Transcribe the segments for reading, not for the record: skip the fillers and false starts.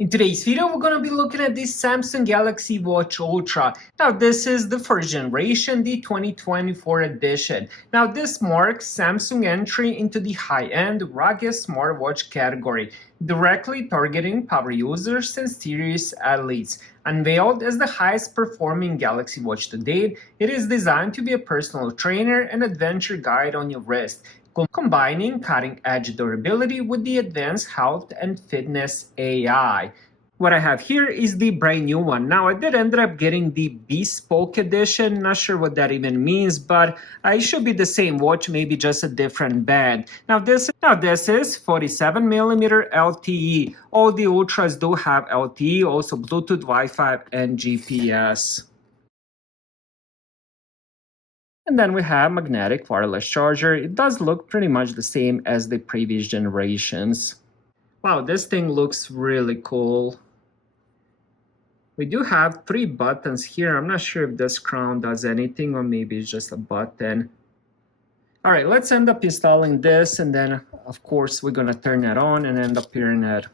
In today's video, we're going to be looking at the Samsung Galaxy Watch Ultra. Now, this is the first generation, the 2024 edition. Now, this marks Samsung entry into the high-end, rugged smartwatch category, directly targeting power users and serious athletes. Unveiled as the highest-performing Galaxy Watch to date, it is designed to be a personal trainer and adventure guide on your wrist, combining cutting-edge durability with the advanced health and fitness AI. What I have here is the brand new one. Now, I did end up getting the bespoke edition. Not sure what that even means, but it should be the same watch, maybe just a different band. Now, this is 47 millimeter LTE. All the Ultras do have LTE, also Bluetooth, Wi-Fi, and GPS. And then we have magnetic wireless charger. It does look pretty much the same as the previous generations. Wow, this thing looks really cool. We do have 3 buttons here. I'm not sure if this crown does anything or maybe it's just a button. All right, let's end up installing this, and then of course we're gonna turn it on and end up hearing it.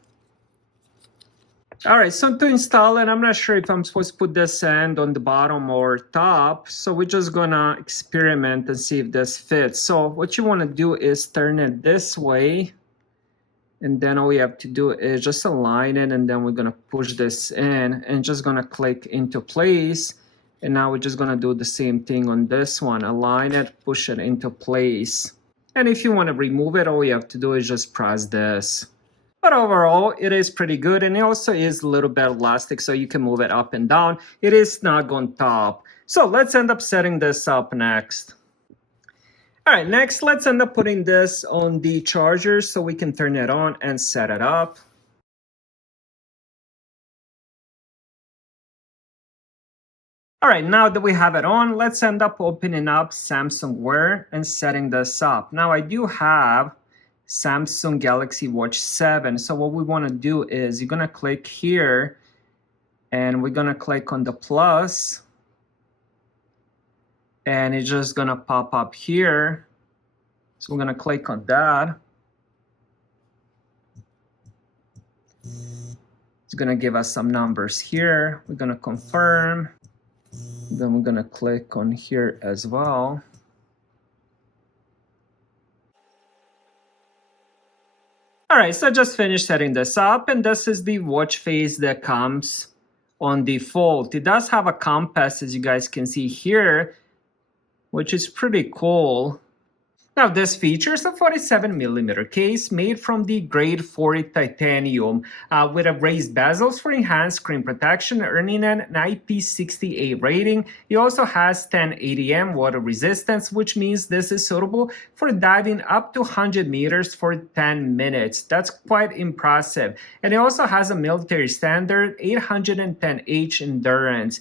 All right, so to install it, I'm not sure if I'm supposed to put this end on the bottom or top. So we're just gonna experiment and see if this fits. So what you wanna do is turn it this way. And then all we have to do is just align it, and then we're gonna push this in and just gonna click into place. And now we're just gonna do the same thing on this one. Align it, push it into place. And if you wanna remove it, all you have to do is just press this. But overall, it is pretty good, and it also is a little bit elastic, so you can move it up and down. It is snug on top. So let's end up setting this up next. All right, next, let's end up putting this on the charger so we can turn it on and set it up. All right, now that we have it on, let's end up opening up Samsung Wear and setting this up. Now, I do have Samsung Galaxy Watch 7. So what we want to do is you're going to click here and we're going to click on the plus, and it's just going to pop up here. So we're going to click on that. It's going to give us some numbers here. We're going to confirm. Then we're going to click on here as well. All right, so I just finished setting this up, and this is the watch face that comes on default. It does have a compass, as you guys can see here, which is pretty cool. Now, this features a 47 millimeter case made from the grade 40 titanium with a raised bezels for enhanced screen protection, earning an IP68 rating. It also has 1080M water resistance, which means this is suitable for diving up to 100 meters for 10 minutes. That's quite impressive. And it also has a military standard 810H endurance.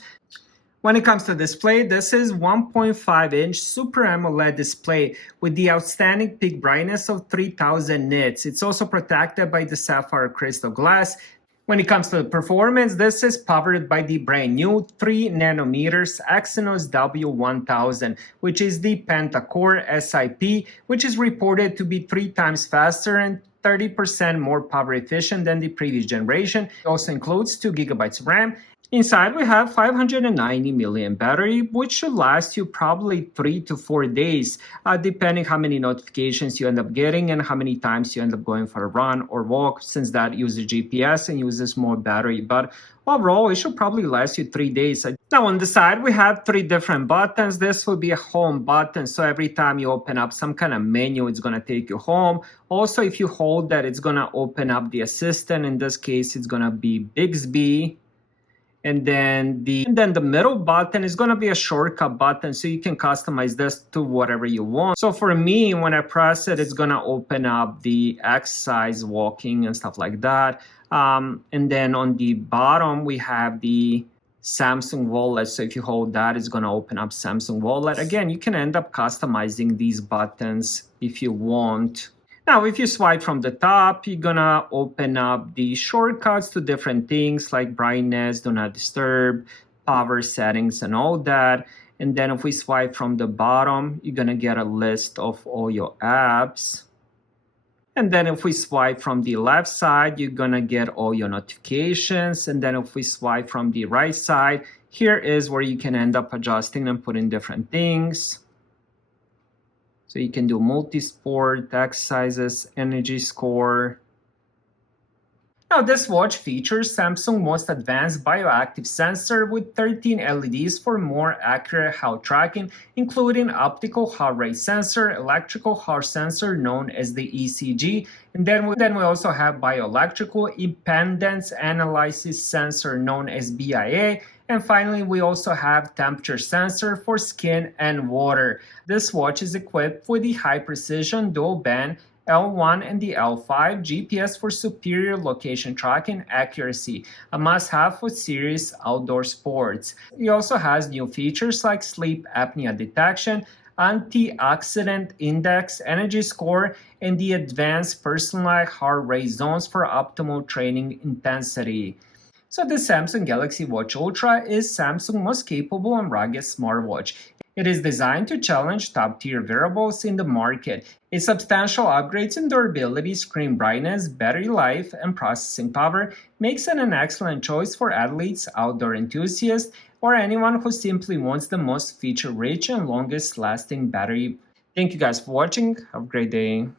When it comes to display, this is 1.5-inch Super AMOLED display with the outstanding peak brightness of 3000 nits. It's also protected by the sapphire crystal glass. When it comes to the performance, this is powered by the brand new 3 nanometers Exynos W1000, which is the pentacore SiP, which is reported to be 3 times faster and 30% more power efficient than the previous generation. It also includes 2 gigabytes of RAM. Inside, we have 590 milliamp battery, which should last you probably 3 to 4 days, depending how many notifications you end up getting and how many times you end up going for a run or walk, since that uses GPS and uses more battery. But overall, it should probably last you 3 days. Now, on the side, we have 3 different buttons. This will be a home button, so every time you open up some kind of menu, it's going to take you home. Also, if you hold that, it's going to open up the assistant. In this case, it's going to be Bixby. And then the middle button is going to be a shortcut button, so you can customize this to whatever you want. So for me, when I press it, it's going to open up the exercise, walking, and stuff like that. And then on the bottom, we have the Samsung Wallet. So if you hold that, it's going to open up Samsung Wallet. Again, you can end up customizing these buttons if you want. Now, if you swipe from the top, you're gonna open up the shortcuts to different things like brightness, do not disturb, power settings, and all that. And then if we swipe from the bottom, you're gonna get a list of all your apps. And then if we swipe from the left side, you're gonna get all your notifications. And then if we swipe from the right side, here is where you can end up adjusting and putting different things. So you can do multi-sport, exercises, energy score. Now this watch features Samsung's most advanced bioactive sensor with 13 LEDs for more accurate health tracking, including optical heart rate sensor, electrical heart sensor known as the ECG, and then we also have bioelectrical impedance analysis sensor known as BIA, and finally we also have temperature sensor for skin and water. This watch is equipped with the high precision dual band L1 and the L5 GPS for superior location tracking accuracy, a must-have for serious outdoor sports. It also has new features like sleep apnea detection, antioxidant index, energy score, and the advanced personalized heart rate zones for optimal training intensity. So the Samsung Galaxy Watch Ultra is Samsung's most capable and rugged smartwatch. It is designed to challenge top-tier wearables in the market. Its substantial upgrades in durability, screen brightness, battery life, and processing power makes it an excellent choice for athletes, outdoor enthusiasts, or anyone who simply wants the most feature-rich and longest-lasting battery. Thank you guys for watching. Have a great day.